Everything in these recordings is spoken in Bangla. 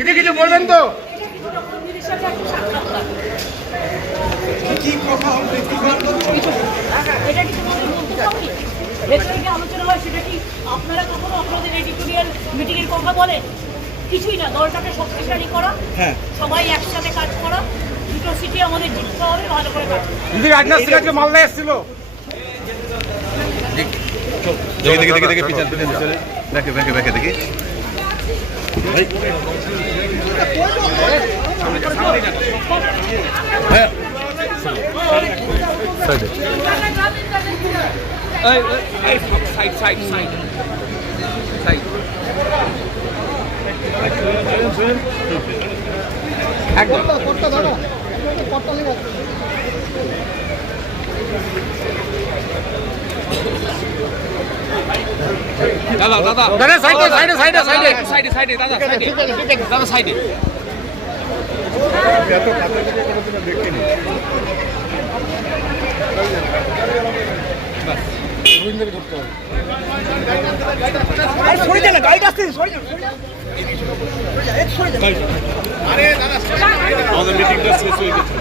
দিদি কিছু বলবেন তো? আলোচনা হয় সেটা কি আপনারা কখনো আপনাদের এডিটোরিয়াল মিটিং এর কথা বলেন? কিছুই না, দলটাকে শক্তিশালী করা, সবাই একসাথে কাজ করা, দুটো সিটি আমাদের জিততে হবে, ভালো করে কাজ করতে হবে। দিদি রাজনাথ সিং আজকে মালদায় এসেছিল। দেখি পিছন দেখে দেখি দাদা সাইডে সাইডে সাইডে সাইডে সাইডে সাইডে দাদা সাইডে দাদা সাইডে এত কাছে থেকে কোনোদিনও দেখিনি। রবীন্দ্রকে ধরতে হবে। সরে যান না, গাড়িটা আসছে, সরে যান। আমাদের মিটিংটা শেষ হয়ে গেছে।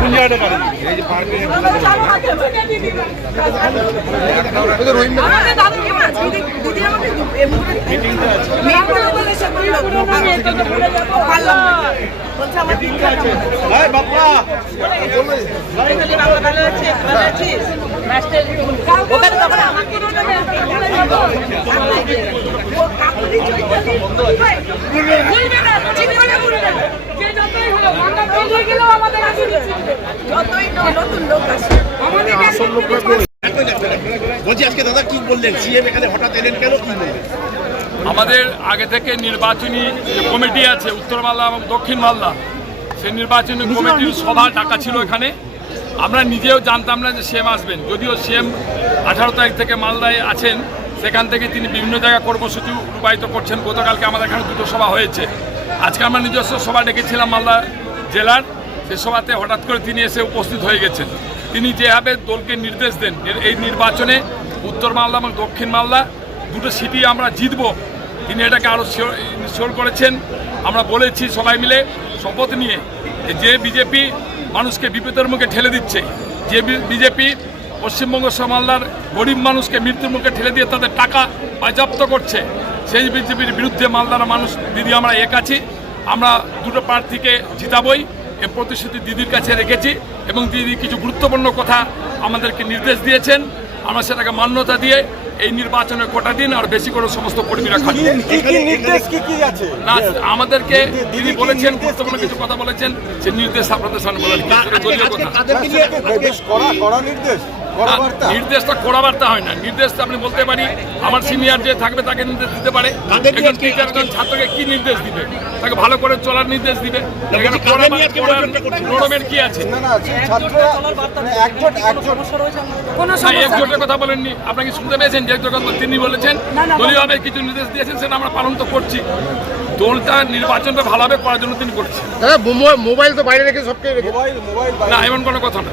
কোন জায়গাটা গাড়ি? এই যে পার্কে মিটিংটা আছে। এই বাপ্পা বলছি আজকে দাদা কি বললেন? সিএম এখানে হঠাৎ এলেন কেন, কি বললেন? আমাদের আগে থেকে নির্বাচনী যে কমিটি আছে উত্তর মালদা এবং দক্ষিণ মালদা, সেই নির্বাচনী কমিটির সভা ডাকা ছিল এখানে। আমরা নিজেও জানতাম না যে সিএম আসবেন, যদিও সিএম 18 তারিখ থেকে মালদায় আছেন, সেখান থেকে তিনি বিভিন্ন জায়গায় কর্মসূচি রূপায়িত করছেন। গতকালকে আমাদের এখানে দুটো সভা হয়েছে, আজকে আমরা নিজস্ব সভা ডেকেছিলাম মালদা জেলার, সেই সভাতে হঠাৎ করে তিনি এসে উপস্থিত হয়ে গেছেন। তিনি যেভাবে দলকে নির্দেশ দেন এই নির্বাচনে উত্তর মালদা এবং দক্ষিণ মালদা দুটো সিটি আমরা জিতব, তিনি এটাকে আরও শিওর করেছেন। আমরা বলেছি সবাই মিলে শপথ নিয়ে যে বিজেপি মানুষকে বিপদের মুখে ঠেলে দিচ্ছে, যে বিজেপি পশ্চিমবঙ্গ সহ মালদার গরিব মানুষকে মৃত্যুর মুখে ঠেলে দিয়ে তাদের টাকা বাজেয়াপ্ত করছে, সেই বিজেপির বিরুদ্ধে মালদার মানুষ দিদি আমরা এক আছি। আমরা দুটো প্রার্থীকে জিতাবই এ প্রতিশ্রুতি দিদির কাছে রেখেছি এবং দিদি কিছু গুরুত্বপূর্ণ কথা আমাদেরকে নির্দেশ দিয়েছেন। আমরা সেটাকে মান্যতা দিয়ে এই নির্বাচনে কোটা দিন আর বেশি করে সমস্ত কর্মীরা খান। না, আমাদেরকে দিদি বলেছেন, গুরুত্বপূর্ণ কিছু কথা বলেছেন, সে নির্দেশ আপনাদের সামনে বলেন। দলীয় কথা নির্দেশটা কড়া বার্তা হয় না, নির্দেশটা আপনি বলতে পারি আমার সিনিয়র যে থাকবে তাকে নির্দেশ দিতে পারে। একজন টিচার একজন ছাত্রকে কি নির্দেশ দিবে? তাকে ভালো করে চলার নির্দেশ দিবে। এখানে নরমের কি আছে? একজোটের কথা বলেননি, আপনাকে শুনতে পেয়েছেন যে একজন তিনি বলেছেন দলীয়ভাবে কিছু নির্দেশ দিয়েছেন, সেটা আমরা পালন তো করছি। দলটা নির্বাচনটা ভালোভাবে করার জন্য তিনি করছেন। দাদা মোবাইল তো বাইরে রেখে সবকে না, এমন কোনো কথা না।